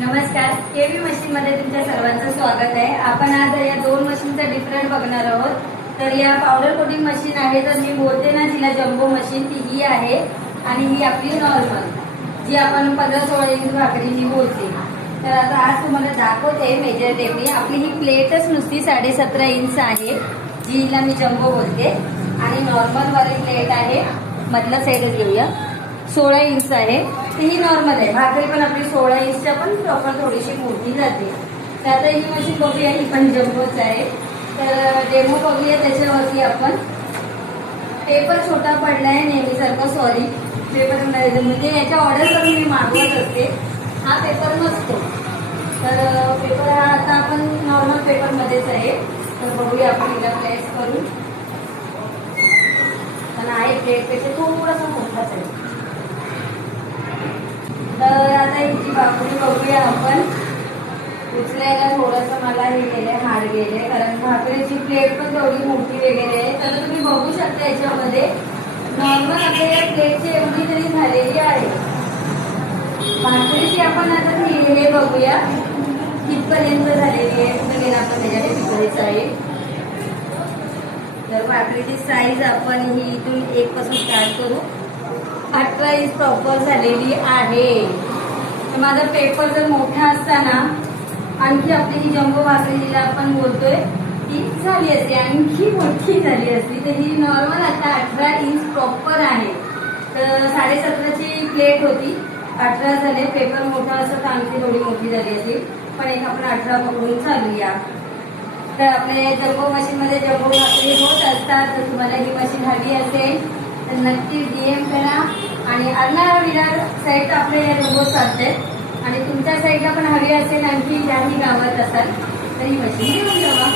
नमस्कार, केवी मशीन मध्ये तुमच्या सर्वांचं स्वागत आहे। आपण आज या दोन मशीनचा डिफरंट बघणार आहोत। तर या पावडर कोटिंग मशीन आहे, तर मी बोलते ना जिला जम्बो मशीन, ती ही आहे आणि ही आपली नॉर्मल जी आपण 15-16 इंच भाकरीची बोलते। तर आता आज तुम्हाला दाखवते मेजर टेपनी। आपली ही प्लेटच नुसती 17.5 इंच आहे, जिला मी जम्बो बोलते, आणि नॉर्मल वाली प्लेट आहे, मधला साईडच घेऊया, 16 इंच आहे। ही नॉर्मल आहे, भाकरी पण आपली 16 इंचच्या पण प्रॉपर थोडीशी मोठी जाते। तर आता ही मशीन बघूया, ही पण जम्बोच आहे। तर डेमो बघूया त्याच्यावरती आपण। पेपर छोटा पडलाय नेहमीसारखं, सॉरी, पेपर म्हणजे याच्या ऑर्डर करून मी मागवत असते, हा पेपर नसतो। तर पेपर हा आता आपण नॉर्मल पेपर मध्येच आहे। तर बघूया आपण हिला प्लेस करून, पण आहे प्लेटपेक्षा थोडासा मोठाच आहे। तर आता हिची भाकरी बघूया आपण। उचलायला थोडंसं मला हे गेले, हाड गेले, कारण भाकरीची प्लेट पण थोडी मोठी वगैरे आहे। तर तुम्ही बघू शकता याच्यामध्ये नॉर्मल आपल्या या प्लेटची एवढी तरी झालेली आहे। भाकरीची आपण आता हे बघूया कितपर्यंत झालेली आहे, कुठे गेला आपण त्याच्याकडे पिकळीचं आहे। तर भाकरीची साईज आपण ही इथून 1 पासून स्टार्ट करू। 18 इंच प्रॉपर झालेली आहे। तर माझा पेपर जर मोठा असता ना, आणखी आपली ही जम्बो भाकरी जिला आपण बोलतोय ती झाली असती, आणखी मोठी झाली असती। तर ही नॉर्मल आता 18 इंच प्रॉपर आहे। तर 17.5ची प्लेट होती, 18 झाले। पेपर मोठा असता तर आणखी थोडी मोठी झाली असती, पण एक आपण 18 पकडून चालूया। तर आपल्या जम्बो मशीन मध्ये जम्बो भाकरी होत असतात। तर तुम्हाला ही मशीन हवी असेल तर नक्की DM करा। आणि अर्नाळा विरार साईड आपल्या या जम्बो चालते, आणि तुमच्या साईडला पण हवी असेल, आणखी ज्याही गावात असाल तर ही मशीन घेऊन जावा।